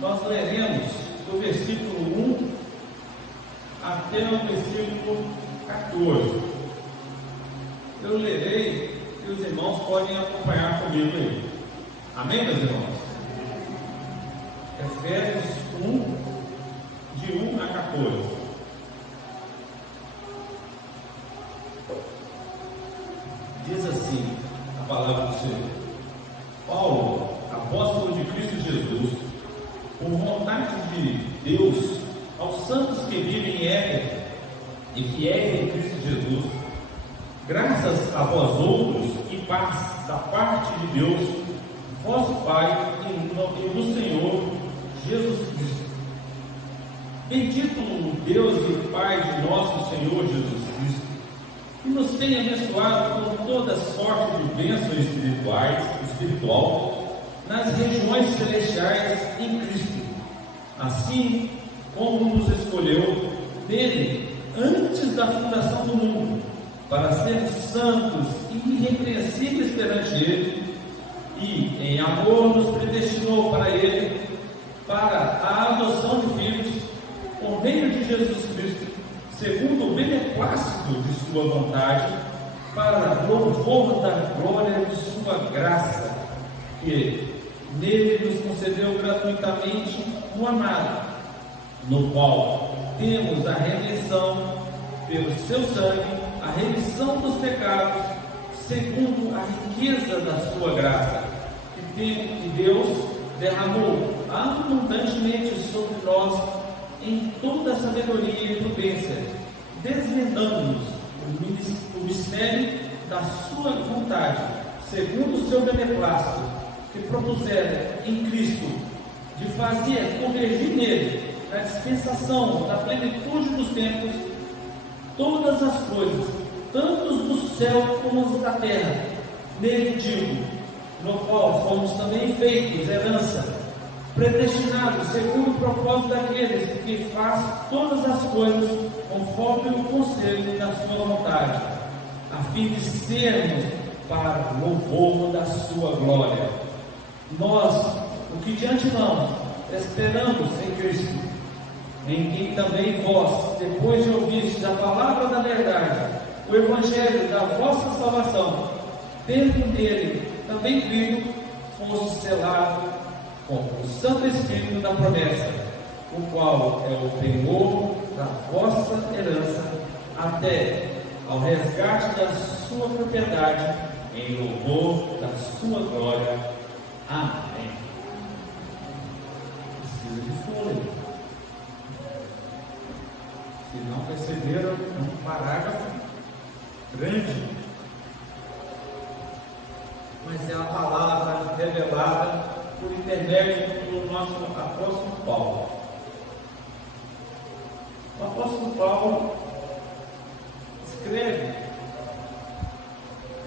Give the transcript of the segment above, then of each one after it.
nós leremos do versículo 1 até o versículo 14. Eu lerei e os irmãos podem acompanhar comigo aí. Amém, meus irmãos? Efésios 1, de 1 a 14. Diz assim a palavra do Senhor: Paulo, apóstolo de Cristo Jesus, por vontade de Deus, aos santos que vivem em Éfeso e fiéis em Cristo Jesus, graças a vós outros e paz da parte de Deus, vosso Pai e do Senhor Jesus Cristo. Bendito o Deus e Pai de nosso Senhor Jesus Cristo, que nos tem abençoado com toda sorte de bênçãos espiritual nas regiões celestiais em Cristo, assim como nos escolheu nele antes da fundação do mundo, para sermos santos e irrepreensíveis perante ele, e em amor nos predestinou para ele, para a adoção de filhos, por meio de Jesus Cristo, segundo o beneplácito de sua vontade, para louvor da glória de sua graça, que nele nos concedeu gratuitamente no amado, no qual temos a redenção pelo seu sangue, a remissão dos pecados, segundo a riqueza da sua graça, que Deus derramou abundantemente sobre nós em toda a sabedoria e prudência, desvendando-nos o mistério da sua vontade, segundo o seu beneplácito, que propusera em Cristo, de fazer convergir nele, na dispensação da plenitude dos tempos, todas as coisas, tanto os do céu como os da terra, nele digo, no qual fomos também feitos herança, predestinados segundo o propósito daqueles que faz todas as coisas conforme o conselho da sua vontade, a fim de sermos para o louvor da sua glória. Nós, o que de antemão esperamos em Cristo, em quem também vós, depois de ouvirdes a palavra da verdade, o evangelho da vossa salvação, tendo nele também crido, fosse selado com o Santo Espírito da promessa, o qual é o penhor da vossa herança, até ao resgate da sua propriedade, em louvor da sua glória. Amém. Precisa de fôlego. Se não perceberam, é um parágrafo grande, mas é a palavra revelada por intermédio do nosso apóstolo Paulo. O apóstolo Paulo escreve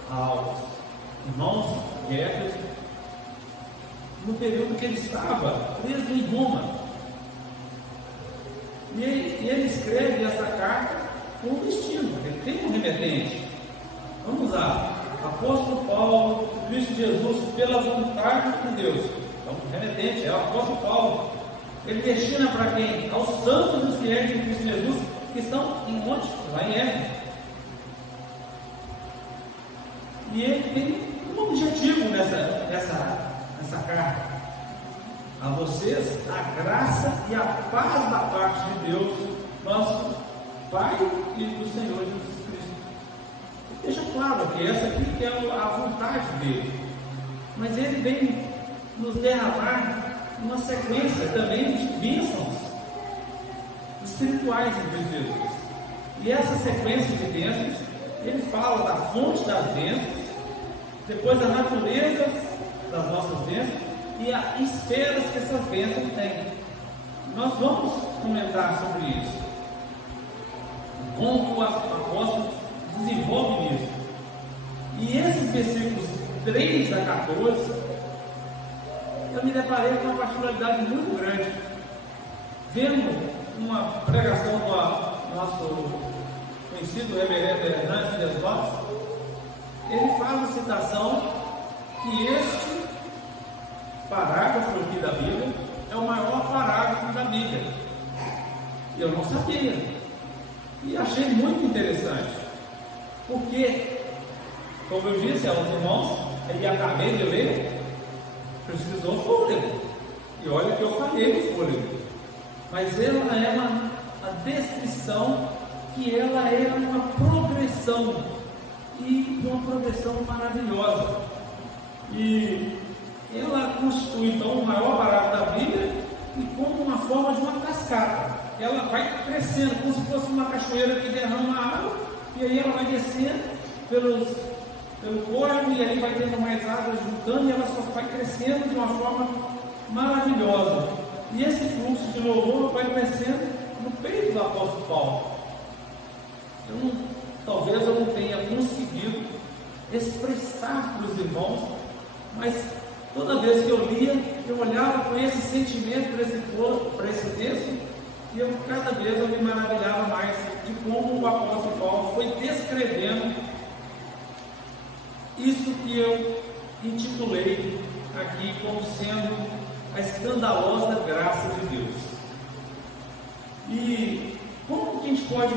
aos irmãos de Éfeso no período que ele estava preso em Roma. E ele escreve essa carta com um destino, ele tem um remetente. Vamos lá. Apóstolo Paulo, Cristo Jesus, pela vontade de Deus. Então, o remetente é o apóstolo Paulo. Ele destina para quem? Aos santos e fiéis de Cristo Jesus, que estão em monte, lá em Éfeso. E ele tem um objetivo nessa carta: a vocês a graça e a paz da parte de Deus, nosso Pai e do Senhor Jesus Cristo. Deixa claro que essa aqui é a vontade dele, mas ele vem nos derramar uma sequência também de bênçãos espirituais em Cristo Jesus. E essa sequência de bênçãos, ele fala da fonte das bênçãos, depois da natureza das nossas bênçãos e as esferas que essas bênçãos têm. Nós vamos comentar sobre isso, como o apóstolo desenvolve isso. E esses versículos 3 a 14, eu me deparei com uma particularidade muito grande, vendo uma pregação do nosso conhecido reverendo Hernandes Dias Lopes. Ele faz a citação que este parágrafo aqui da Bíblia é o maior parágrafo da Bíblia. Eu não sabia. E achei muito interessante. Porque, como eu disse aos irmãos, e acabei de ler, precisou fôlego. E olha que eu falei do fôlego. Mas ela é uma descrição que ela é uma progressão. E uma progressão maravilhosa. E ela constitui então o maior parágrafo da Bíblia e como uma forma de uma cascata. Ela vai crescendo, como se fosse uma cachoeira que derrama água, e aí ela vai descendo pelo córrego, e aí vai tendo mais água juntando, e ela só vai crescendo de uma forma maravilhosa. E esse fluxo de louvor vai crescendo no peito do apóstolo Paulo. Talvez eu não tenha conseguido expressar para os irmãos, mas toda vez que eu lia, eu olhava com esse sentimento para esse texto, e cada vez eu me maravilhava mais de como o apóstolo Paulo foi descrevendo isso que eu intitulei aqui como sendo a escandalosa graça de Deus. E como que a gente pode,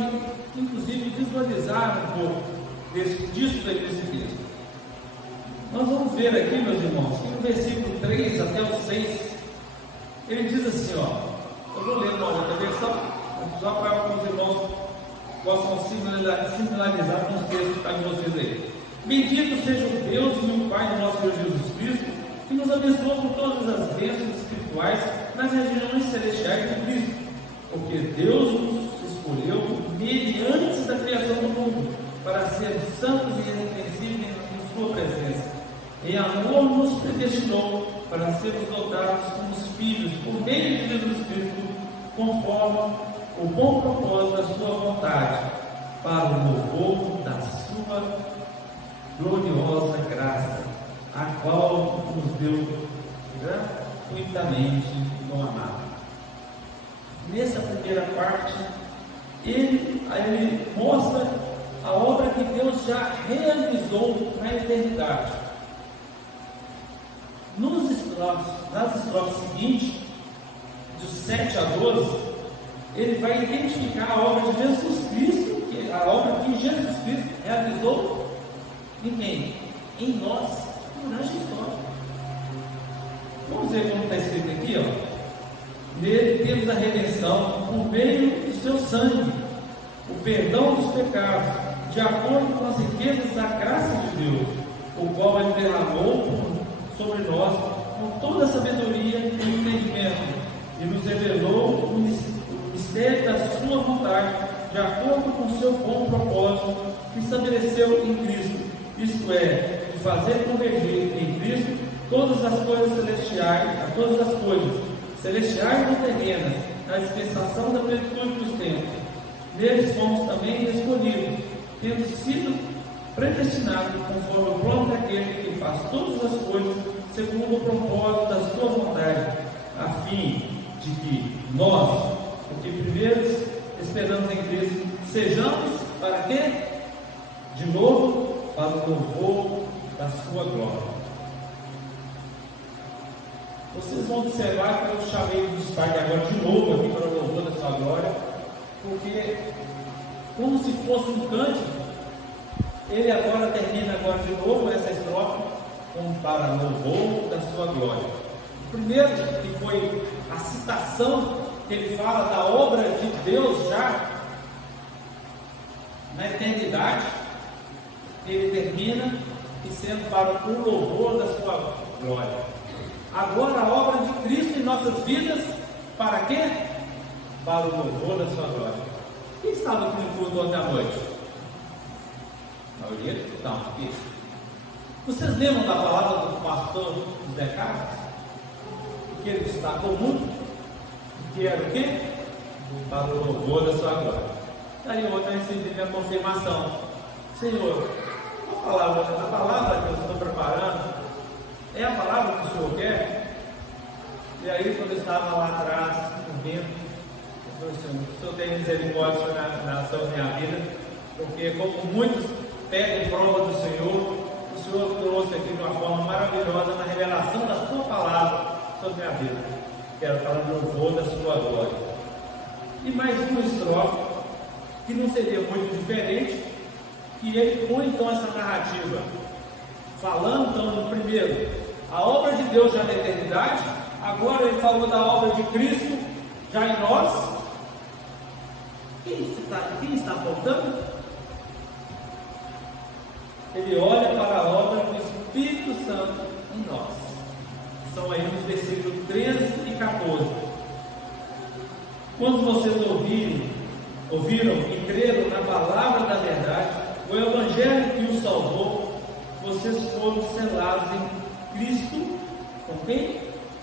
inclusive, visualizar um pouco disso desse texto? Nós vamos ver aqui, meus irmãos, que no versículo 3 até o 6, ele diz assim, eu vou ler uma outra versão, só para que os irmãos possam similarizar com os textos que está em vocês aí. Bendito seja o Deus e o Pai do nosso Senhor Jesus Cristo, que nos abençoou com todas as bênçãos espirituais nas regiões celestiais de Cristo, porque Deus nos escolheu nele antes da criação do mundo, para sermos santos e irrepreensíveis em sua presença. Em amor nos predestinou para sermos dotados como os filhos por meio de Jesus Cristo, conforme o bom propósito da sua vontade, para o louvor da sua gloriosa graça, a qual nos deu gratuitamente no amado. Nessa primeira parte, ele mostra a obra que Deus já realizou na eternidade. Nas estrofes seguintes, de 7 a 12, ele vai identificar a obra de Jesus Cristo, a obra que Jesus Cristo realizou em quem? Em nós, durante a história. Vamos ver como está escrito aqui, Nele temos a redenção por meio do seu sangue, o perdão dos pecados, de acordo com as riquezas da graça de Deus, o qual ele derramou sobre nós com toda a sabedoria e entendimento, e nos revelou o mistério da sua vontade, de acordo com o seu bom propósito que estabeleceu em Cristo, isto é, de fazer convergir em Cristo todas as coisas celestiais e terrenas, na dispensação da plenitude dos tempos. Neles fomos também escolhidos, tendo sido predestinados conforme o plano daquele que faz todas as coisas segundo o propósito da sua vontade, a fim de que nós, o que primeiro esperamos em Cristo, sejamos para quê? De novo, para o louvor da sua glória. Vocês vão observar que eu chamei de destaque agora de novo aqui para o louvor da sua glória, porque como se fosse um cântico, ele agora termina agora de novo essa estrofe com para louvor da sua glória. O primeiro, que foi a citação que ele fala da obra de Deus já na eternidade, ele termina e sendo para o louvor da sua glória. Agora a obra de Cristo em nossas vidas, para quê? Para o louvor da sua glória. Quem estava aqui no culto ontem à noite? A maioria? Não, aqui. Vocês lembram da palavra do pastor José Carlos? Que ele destacou muito? Que era o quê? Para o louvor da sua glória. Daí ontem eu recebi minha confirmação. Senhor, a palavra que eu estou preparando é a palavra que o Senhor quer? E aí, quando eu estava lá atrás, ouvindo, eu falei assim: o Senhor tem misericórdia sobre a minha vida, porque como muitos pedem prova do Senhor, o Senhor trouxe aqui de uma forma maravilhosa na revelação da sua palavra sobre a minha vida. que era para louvor da sua glória. E mais uma estrofe, que não seria muito diferente, e ele põe então essa narrativa, falando então no primeiro, a obra de Deus já na eternidade, agora ele falou da obra de Cristo já em nós. Quem está faltando? Ele olha para a obra do Espírito Santo em nós. São aí nos versículos 13 e 14. Quando vocês ouviram e creram na palavra da verdade, o Evangelho que os salvou, vocês foram selados em Cristo, com quem?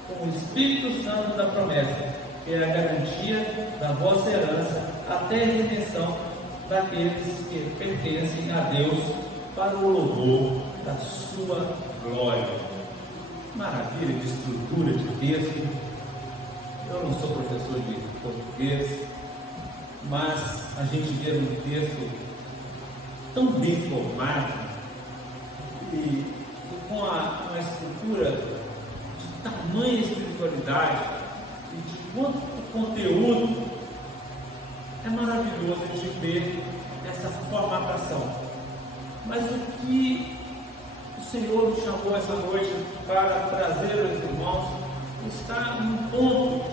Com o Espírito Santo da promessa, que é a garantia da vossa herança, até a redenção daqueles que pertencem a Deus, para o louvor da sua glória. Maravilha de estrutura de texto. Eu não sou professor de português, mas a gente vê um texto tão bem formado e com a estrutura de tamanha espiritualidade e de quanto conteúdo. É maravilhoso a gente ver essa formatação. Mas o que o Senhor nos chamou essa noite para trazer aos irmãos está no ponto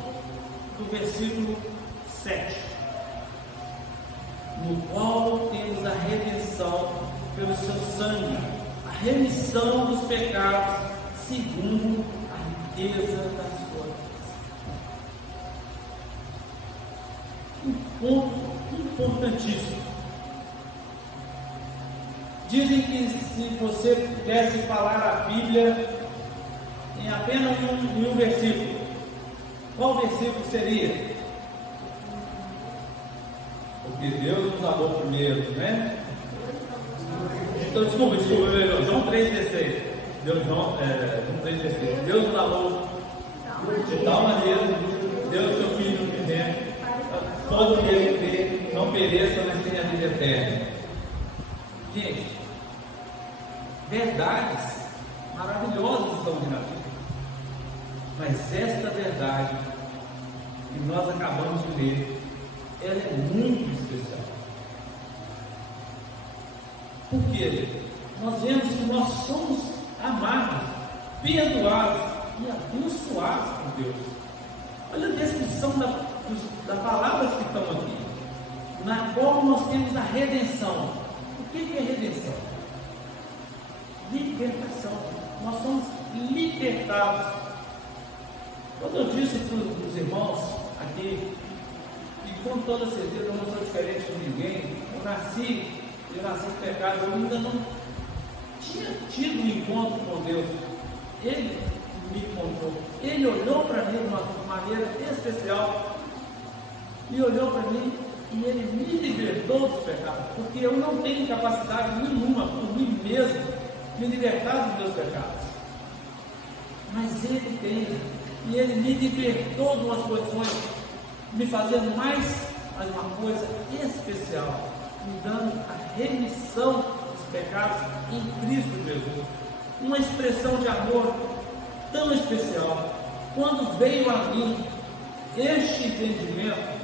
do versículo 7, no qual temos a redenção pelo seu sangue, a remissão dos pecados, segundo a riqueza da sua graça. Um ponto importantíssimo. Dizem que se você pudesse falar a Bíblia em apenas um versículo, qual versículo seria? Porque Deus nos amou primeiro, né? Então, desculpa, João 3,16. João 3,16. Deus nos amou de tal maneira, Deus seu Filho unigênito, todo que ele crê, não pereça, mas tenha a vida eterna. Gente, verdades maravilhosas estão aqui na Bíblia, mas esta verdade que nós acabamos de ler, ela é muito especial. Por quê? Nós vemos que nós somos amados, perdoados e abençoados por Deus. Olha a descrição das palavras que estão aqui, na qual nós temos a redenção. O que é redenção? Libertação. Nós somos libertados. Quando eu disse para os irmãos aqui, e com toda certeza eu não sou diferente de ninguém, eu nasci em pecado, eu ainda não tinha tido um encontro com Deus. Ele me encontrou, ele olhou para mim de uma maneira especial, e olhou para mim e ele me libertou dos pecados, porque eu não tenho capacidade nenhuma por mim mesmo de libertar dos meus pecados, mas ele tem, e ele me libertou de umas condições, me fazendo mais uma coisa especial, me dando a remissão dos pecados em Cristo Jesus, uma expressão de amor tão especial. Quando veio a mim este entendimento,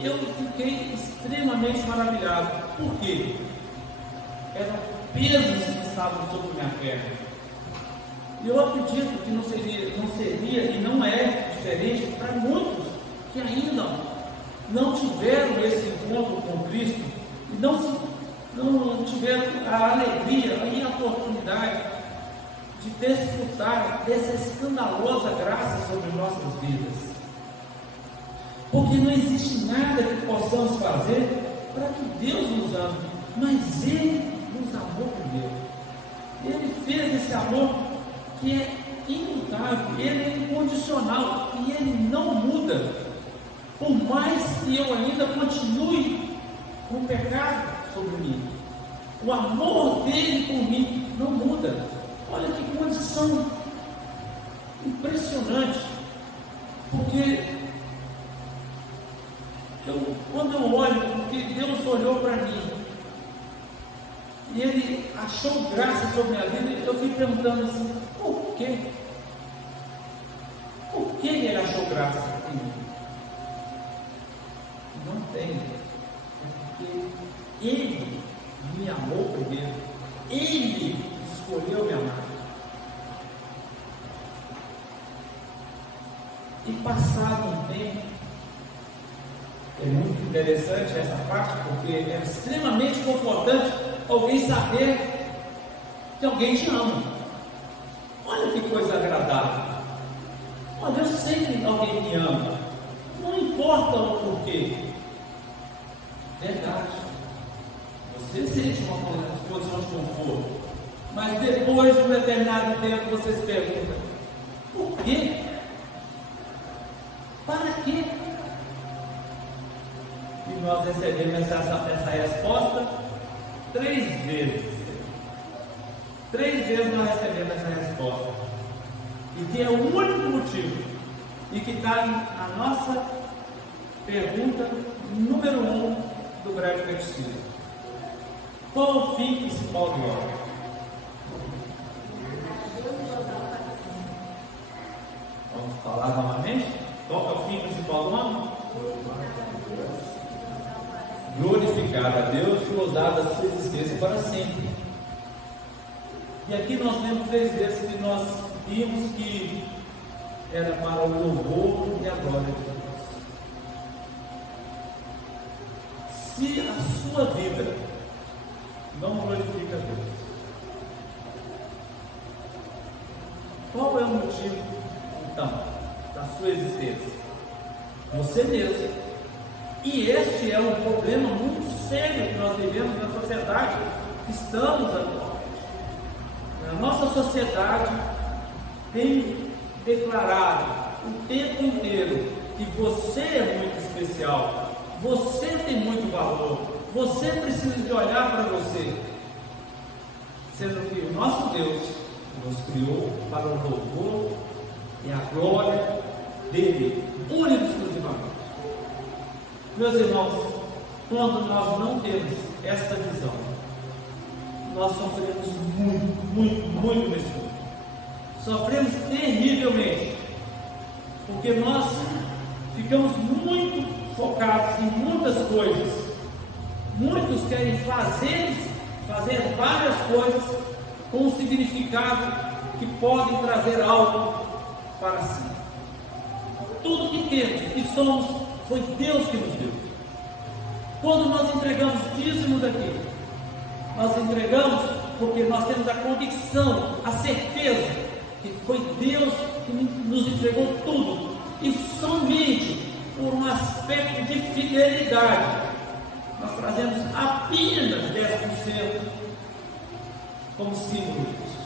eu fiquei extremamente maravilhado. Por quê? Eram pesos que estavam sobre minha perna. E eu acredito que não seria e não é diferente para muitos que ainda não tiveram esse encontro com Cristo e não tiveram a alegria e a oportunidade de desfrutar dessa escandalosa graça sobre nossas vidas. Porque não existe nada que possamos fazer para que Deus nos ame, mas Ele nos amou primeiro. Ele fez esse amor que é imutável, Ele é incondicional e Ele não muda. Por mais que eu ainda continue com o pecado sobre mim, o amor dele por mim não muda. Olha que condição impressionante, porque quando eu olho, porque Deus olhou para mim e Ele achou graça sobre a minha vida, eu fico perguntando assim, por quê? que ele achou graça em mim? Não tem. É porque ele me amou primeiro. Ele escolheu me amar. E passado um tempo, é muito interessante essa parte, porque é extremamente confortante alguém saber que alguém te ama. Olha que coisa agradável. Olha, eu sei que alguém me ama. Não importa o porquê. Verdade. Você sente uma posição de conforto. Mas depois de um determinado tempo você se pergunta: por quê? Para quê? E nós recebemos essa resposta 3 vezes. 3 vezes nós recebemos essa resposta. E que é o único motivo. E que está na nossa pergunta número 1 do breve catecismo. Qual o fim principal do homem? Vamos falar novamente? Qual é o fim principal do homem? Glorificar a Deus e gozar da sua existência para sempre. E aqui nós temos 3 vezes que nós vimos que era para o louvor e a glória de Deus. Se a sua vida não glorifica a Deus, qual é o motivo, então, da sua existência? Você mesmo. E este é um problema muito sério que nós vivemos na sociedade que estamos atualmente. A nossa sociedade tem declarado o tempo inteiro que você é muito especial, você tem muito valor, você precisa de olhar para você, sendo que o nosso Deus nos criou para o louvor e a glória dele, único e exclusivamente. Meus irmãos, quando nós não temos esta visão, nós sofremos muito nesse mundo. Sofremos terrivelmente, porque nós ficamos muito focados em muitas coisas. Muitos querem fazer várias coisas com um significado que podem trazer algo para si. Tudo que temos e somos foi Deus que nos deu. Quando nós entregamos dízimo daqui, nós entregamos porque nós temos a convicção, a certeza que foi Deus que nos entregou tudo, e somente por um aspecto de fidelidade nós trazemos apenas 10% como símbolo disso.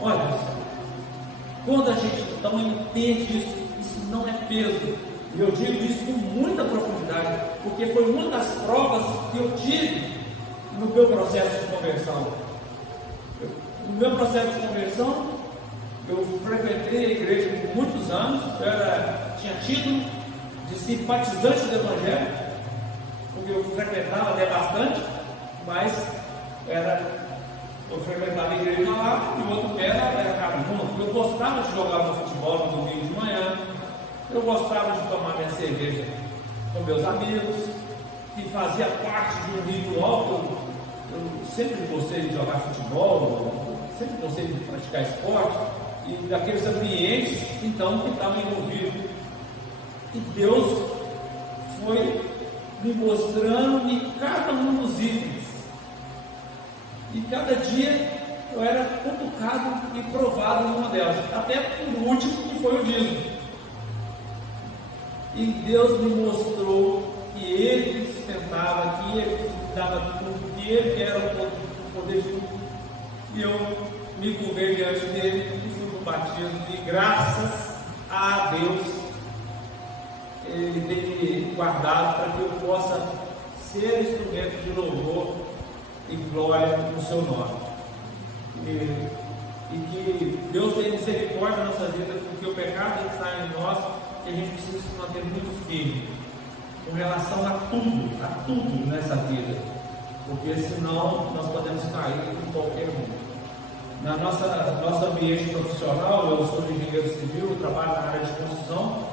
Olha só, quando a gente então entende isso não é peso. E eu digo isso com muita profundidade, porque foi uma das provas que eu tive no meu processo de conversão. No meu processo de conversão, eu frequentei a igreja por muitos anos. Eu tinha título de simpatizante do Evangelho, porque eu frequentava até bastante, mas eu frequentava a igreja lá e o outro pé era caminho. Eu gostava de jogar no futebol no domingo de manhã, eu gostava de tomar minha cerveja com meus amigos, que fazia parte de um ritual. Eu sempre gostei de jogar futebol, sempre gostei de praticar esporte, e daqueles ambientes então que estavam envolvidos. E Deus foi me mostrando em cada um dos itens, e cada dia eu era cutucado e provado numa delas, até por último, que foi o dízimo. E Deus me mostrou que Ele me sustentava, que Ele me dava tudo, que Ele era o poder de tudo. E eu me curvei diante dele e fui no batismo, e graças a Deus Ele tem me guardado para que eu possa ser instrumento de louvor e glória no seu nome. E que Deus tenha misericórdia na nossa vida, porque o pecado está em nós, e a gente precisa se manter muito firme com relação a tudo nessa vida, porque senão nós podemos cair em qualquer momento. nosso ambiente profissional. Eu sou engenheiro civil, eu trabalho na área de construção,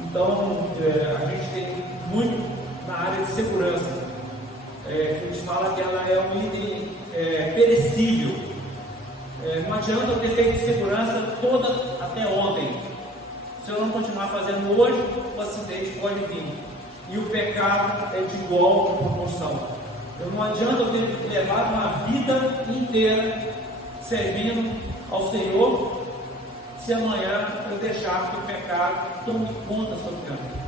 então a gente tem muito na área de segurança, que a gente fala que ela é um item perecível. Não adianta eu ter feito segurança toda até ontem. Se eu não continuar fazendo hoje, o acidente pode vir. E o pecado é de igual proporção. Não adianta eu ter levado uma vida inteira servindo ao Senhor, se amanhã eu deixar que o pecado tome conta sobre a minha vida.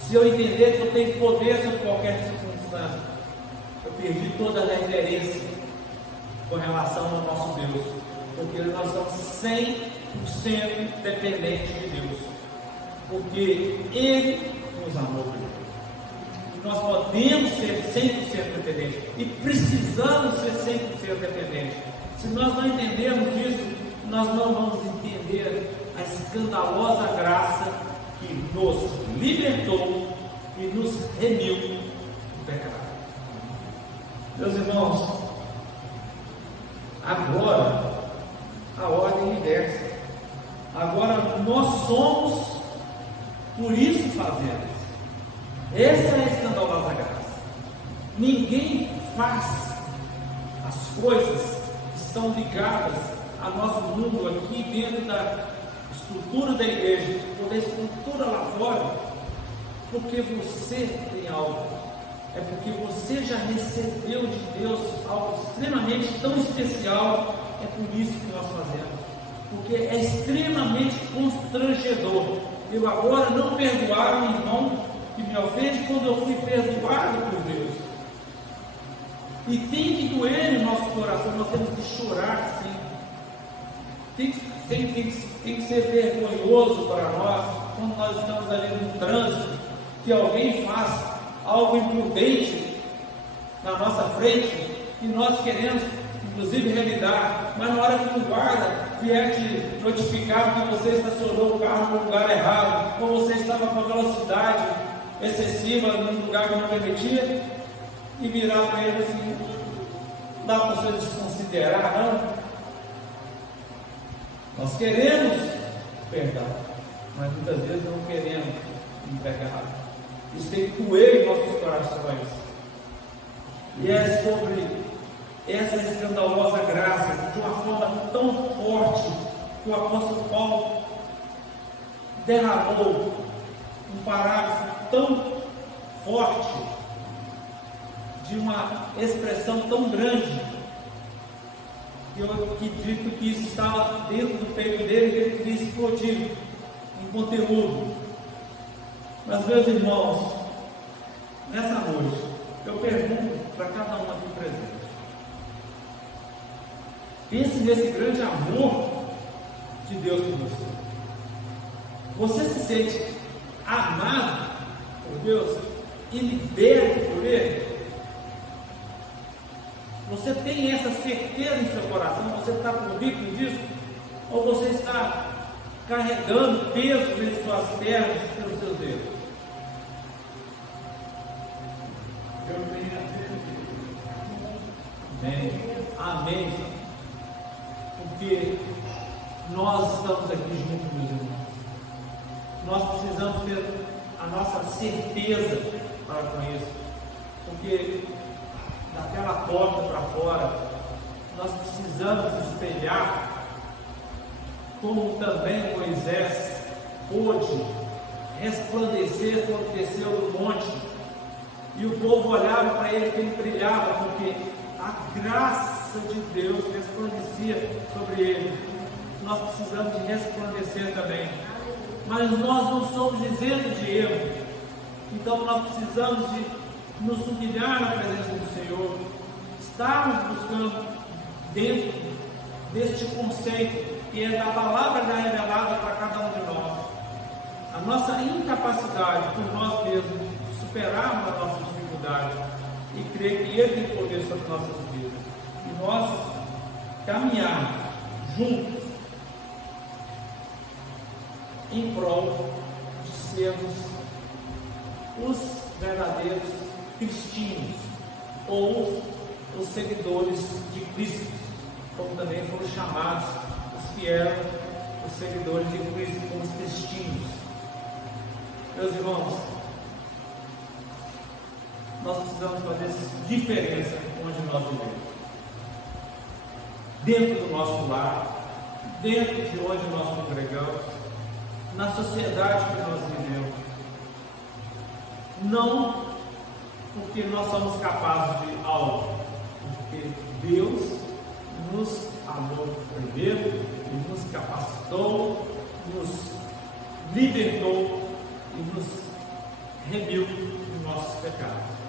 Se eu entender que eu tenho poder sobre qualquer circunstância, eu perdi toda a referência com relação ao nosso Deus, porque nós somos 100% dependentes de Deus, porque Ele nos amou primeiro. Nós podemos ser 100% dependentes e precisamos ser 100% dependentes. Se nós não entendermos isso, nós não vamos entender a escandalosa graça que nos libertou e nos remiu do pecado. Meus irmãos, agora a ordem inversa. Agora nós somos, por isso fazemos. Essa é a escandalosa graça. Ninguém faz as coisas que estão ligadas a nosso mundo aqui dentro da estrutura da igreja, ou da estrutura lá fora, porque você tem algo. É porque você já recebeu de Deus algo extremamente tão especial. É por isso que nós fazemos, porque é extremamente constrangedor eu agora não perdoar o irmão que me ofende quando eu fui perdoado por Deus. E tem que doer no nosso coração, nós temos que chorar sim. Tem que ser vergonhoso para nós quando nós estamos ali no trânsito, que alguém faz algo imprudente na nossa frente e nós queremos inclusive revidar, mas na hora que o guarda vier te notificar que você estacionou o carro no lugar errado, ou você estava com velocidade excessiva num lugar que não permitia, e virar para ele assim, dá para você desconsiderar, não? Nós queremos perdão, mas muitas vezes não queremos entregar. Isso tem que doer em nossos corações. E é sobre essa escandalosa graça, de uma forma tão forte, que o apóstolo Paulo derramou um parágrafo tão forte, de uma expressão tão grande, que eu acredito que isso estava dentro do peito dele, que ele queria explodir em conteúdo. Mas, meus irmãos, nessa noite, eu pergunto para cada um aqui presente: pense nesse grande amor de Deus por você. Você se sente amado por Deus e liberto por Ele? Você tem essa certeza em seu coração? Você está convicto disso? Ou você está carregando pesos em suas pernas pelos seus dedos? Eu tenho a certeza. Amém. Porque nós estamos aqui juntos, meus irmãos. Nós precisamos ter a nossa certeza para com isso. Porque daquela porta para fora, nós precisamos espelhar como também Moisés pôde resplandecer quando desceu do monte, e o povo olhava para ele que ele brilhava, porque a graça de Deus resplandecia sobre ele. Nós precisamos de resplandecer também, mas nós não somos isentos de erro. Então nós precisamos de nos humilhar na presença do Senhor, estarmos buscando dentro deste conceito que é da palavra já revelada para cada um de nós, a nossa incapacidade por nós mesmos de superarmos a nossa dificuldade e crer que Ele tem poder sobre nossas vidas, e nós caminharmos juntos em prol de sermos os verdadeiros cristianos ou os seguidores de Cristo. como também foram chamados os que eram os seguidores de Cristo, como os cristianos. Meus irmãos, nós precisamos fazer diferença onde nós vivemos. Dentro do nosso lar, dentro de onde nós congregamos, na sociedade que nós vivemos. Não porque nós somos capazes de algo, porque Deus nos amou primeiro, e nos capacitou, nos libertou e nos remiu dos nossos pecados.